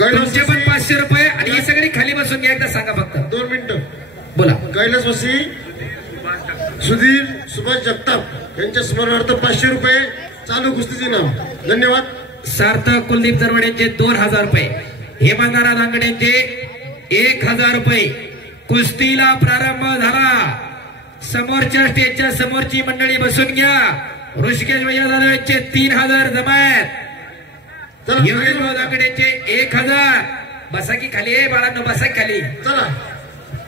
तुमचे पण 500 रुपये आणि ही सगळी खाली बसून घ्या. एकदा सांगा फक्त 2 मिनिटं बोला. कैलासवासी सुधीर सुभाष जगताप यांच्या स्मरणार्थ 500 रुपये चालू कुस्तीचे नाव. धन्यवाद. सार्थक कुलदीप जरवडेंचे 2000 रुपये. हेमंतराव दांगडेंचे 1000 रुपये. कुस्तीला प्रारंभ झाला. समोरच्या स्टेजच्या समोरची मंडळी बसून घ्या. ऋषिकेश भैया जाधव यांचे 3000 जमा आहेत. योगेशभाऊ दांगडेंचे 1000. बसा की खाली आहे बाळांनो, बसा खाली. चला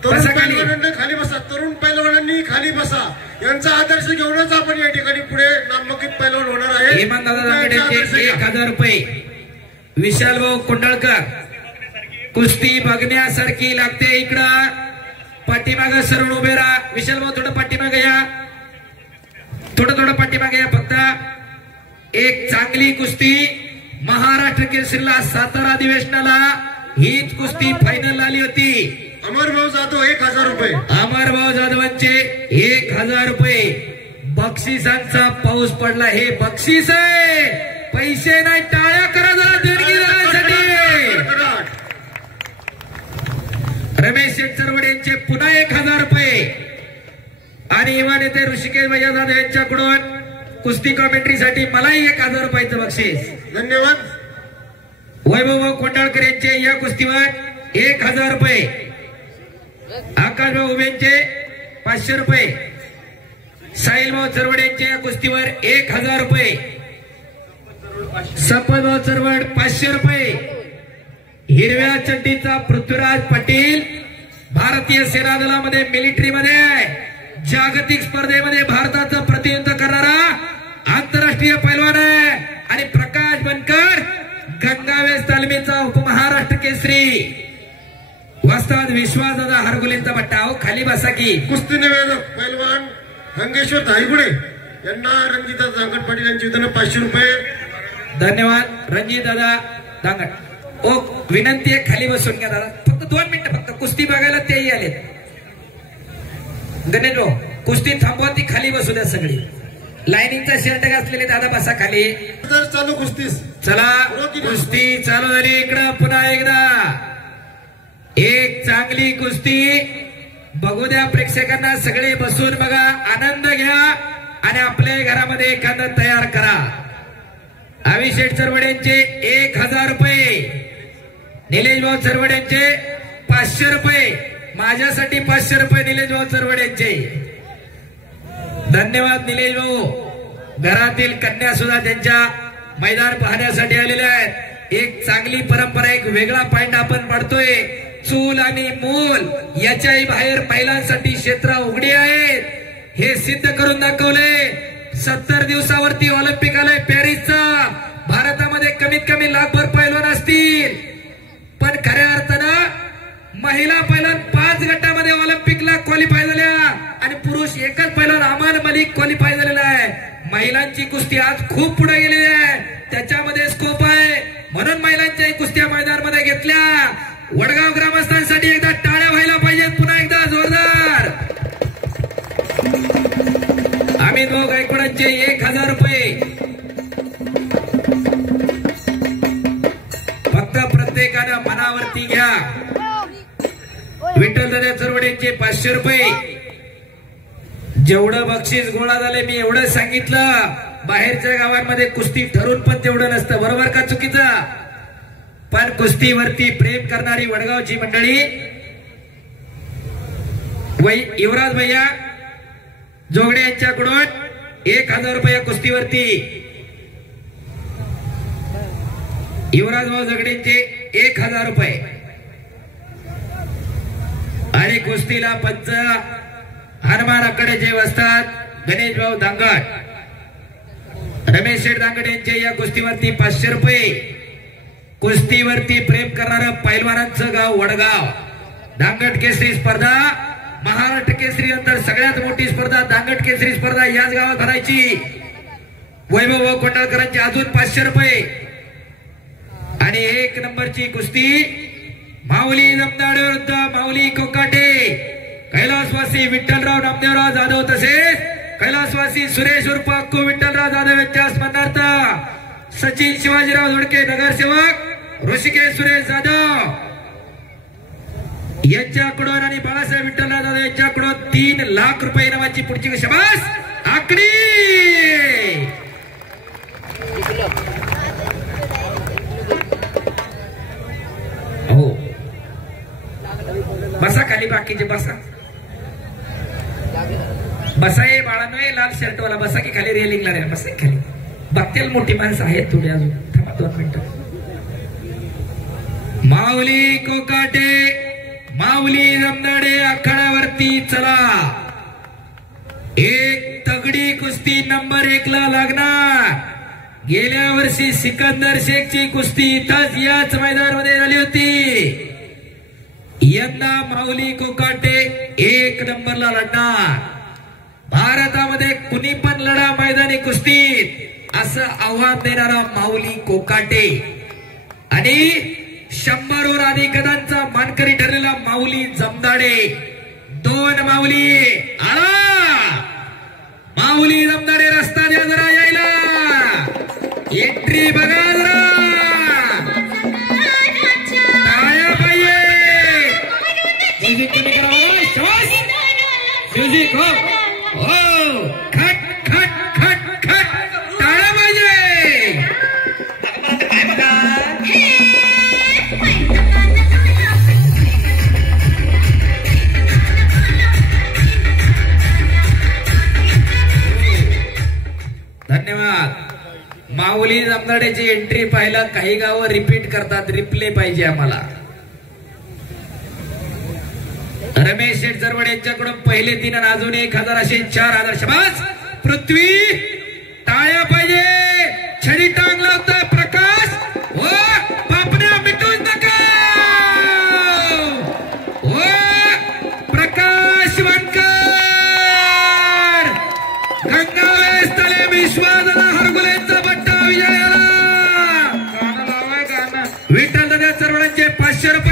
तरुण पैलवानांनी खाली बसा. तरुण पैलवानांनी खाली बसा. यांचा आदर्श घेऊनच आपण या ठिकाणी पुढे नामांकित पैलवान होणार आहे. हेमंतदादा दांगडेंचे 1000 रुपये. विशालभाऊ कुंडळकर कुस्ती बघण्यासारखी लागते. इकडं पाठीमागं सरून उभे राहा. विशालभाऊ थोडं पाठीमागे या, थोडं पाठीमागे या. फक्त एक चांगली कुस्ती महाराष्ट्र केसरीला सातारा अधिवेशनाला हीच कुस्ती फायनल आली होती. अमरभाऊ जाधव 1000 रुपये. अमरभाऊ जाधवांचे 1000 रुपये. बक्षिसांचा पाऊस पडला. हे बक्षीस आहे, पैसे नाही. टाळ्या करा जरा देणगी देण्यासाठी. रमेश चरवडे यांचे पुन्हा 1000 रुपये. आणि युवा नेते ऋषिकेश भैया जाधव यांच्याकडून कुस्ती कॉमेंट्रीसाठी मलाही 1000 रुपयाचं बक्षीस. धन्यवाद. वैभव कोंडाळकर यांचे या कुस्तीवर 1000 रुपये. आकाशभाऊ उभेंचे 500 रुपये. साहिलभाऊ चरवडे यांच्या या कुस्तीवर 1000 रुपये. संपतभाऊ चरवड 500 रुपये. हिरव्या चड्डीचा पृथ्वीराज पाटील भारतीय सेना दलामध्ये मिलिटरीमध्ये जागतिक स्पर्धेमध्ये भारताचं प्रतिनिधित्व करणारा आंतरराष्ट्रीय पैलवान आहे. आणि प्रकाश बनकर गंगावेस तालमीचा उपमहाराष्ट्र केसरी. वस्ताद विश्वासदादा हरगुलेंचा बट्टा. हो खाली बसा की. कुस्ती निवेदक पैलवान हंगेश्वर धायगुडे यांना रणजितदादा दांगड पाटील यांची वितरण 500 रुपये. धन्यवाद रणजितदादा दांगड. ओ विनंती आहे खाली बसून घ्या दादा. फक्त 2 मिनिटं. फक्त कुस्ती बघायला तेही आलेत. गणेश भाऊ कुस्ती थांबवा, ती खाली बसू द्या सगळी. लाईनिंगचा शर्ट घातलेले दादा बसा खाली. चालू कुस्तीस. चला कुस्ती चालू झाली. इकडं पुन्हा एकदा एक चांगली कुस्ती बघू द्या प्रेक्षकांना. सगळे बसून बघा, आनंद घ्या आणि आपल्या घरामध्ये एखादा तयार करा. अभिषेक चरवडेंचे 1000 रुपये. निलेशभाऊ चरवडेंचे 500 रुपये. माझ्यासाठी 500 रुपये निलेशभाऊ चरवडेंचे. धन्यवाद निलेश भाऊ. घरातील कन्या सुद्धा त्यांच्या मैदान पाहण्यासाठी आलेल्या आहेत. एक चांगली परंपरा, एक वेगळा पॉइंट आपण पाडतोय. चूल आणि मूल याच्याही बाहेर महिलांसाठी क्षेत्र उघडी आहेत. हे सिद्ध करून दाखवले. 70 दिवसावरती ऑलिम्पिक आलंय पॅरिसचा. भारतामध्ये कमीत कमी लाखभर पैलवान असतील, पण खऱ्या अर्थानं महिला पैलवान 5 गटामध्ये ऑलिम्पिकला क्वालिफाय झाल्या आणि पुरुष एकच पैलवान अमान मलिक क्वालिफाय झालेला आहे. महिलांची कुस्ती आज खूप पुढे गेलेली आहे. त्याच्यामध्ये स्कोप आहे, म्हणून महिलांच्याही कुस्त्या मैदानामध्ये घेतल्या. वडगाव ग्रामस्थांसाठी एकदा टाळ्या व्हायला पाहिजेत. पुन्हा एकदा जोरदार. अमित भाऊ गायकवाडांचे 1000 रुपये. फक्त प्रत्येकानं मनावरती घ्या. विठ्ठलदादा चरवडेंचे 500 रुपये. जेवढं बक्षीस गोळा झाले मी एवढं सांगितलं. बाहेरच्या गावांमध्ये कुस्ती ठरून पण तेवढं नसतं. बरोबर का चुकीचं? पण कुस्तीवरती प्रेम करणारी वडगावची मंडळी युवराज भैया जोगडे यांच्याकडून 1000 रुपये कुस्तीवरती. युवराज भाऊ जोगडेंचे 1000 रुपये. आणि कुस्तीला पंच हनुमान आकडेचे वस्ताद गणेश भाऊ दांगड. रमेश शेठ दांगड यांचे या कुस्तीवरती 500 रुपये. कुस्तीवरती प्रेम करणारं पैलवानांचं गाव वडगाव. दांगड केसरी स्पर्धा महाराष्ट्र केसरी नंतर सगळ्यात मोठी स्पर्धा दांगड केसरी स्पर्धा याच गावात भरायची. वैभव कोंडाळकरांचे अजून 500 रुपये. आणि 1 नंबरची कुस्ती माऊली जमदार विरुद्ध माऊली कोकाटे. कैलासवासी विठ्ठलराव नामदेवराव जाधव तसेच कैलासवासी सुरेश उर्फ अक्कू विठ्ठलराव जाधव यांच्या स्मरणार्थ सचिन शिवाजीराव धोडके नगरसेवक, ऋषिकेश सुरेश जाधव यांच्याकडून आणि बाळासाहेब विठ्ठल जाधव यांच्याकडून 3 लाख रुपये इनामाची पुढची शाबास आकडी. हो बसा खाली, बाकीचे बसा बसा. हे बाळांनो लाल शर्ट वाला बसा की खाली, रेलिंगला रे बसा खाली. बघतील मोठी माणसं आहेत थोडी, अजून थांबा 2 मिनिटं. माऊली कोकाटे, माऊली जमनाडे आखाड्यावरती चला. एक तगडी कुस्ती नंबर 1 ला लागणार. गेल्या वर्षी सिकंदर शेखची कुस्ती इथंच याच मैदानामध्ये झाली होती. यंदा माऊली कोकाटे 1 नंबरला लढणार. भारतामध्ये कुणी पण लढा मैदानी कुस्तीत असं आव्हान देणारा माऊली कोकाटे आणि 100 अधिक गदांचा मानकरी ठरलेला माऊली जमदाडे. 2 माऊली आळा. माऊली जमदाडे रस्ता द्या जरा यायला. एंट्री बघा जरा. टाळ्या पाहिजे. म्युझिक कमी करा. म्युझिक हो हो. खट खट खट खट टाळ्या पाहिजे. काय बघा धन्यवाद. माऊली जमदाड्याची एंट्री पाहिला काही गावं रिपीट करतात, रिप्ले पाहिजे आम्हाला. रमेश शेठ जरवड यांच्याकडून पहिले 3 आणि अजून 1000 असे 4000. शाबास. पृथ्वी टाळ्या पाहिजे. छडी टांग लावतोय प्रकाश. हो पापण्या मिटूच नका. हो प्रकाश वानकर. गंगावेस तले विश्वासला हरगुलेंचा बट्टा विजयाला. विठ्ठल दादा चरवडांचे 500 रुपये.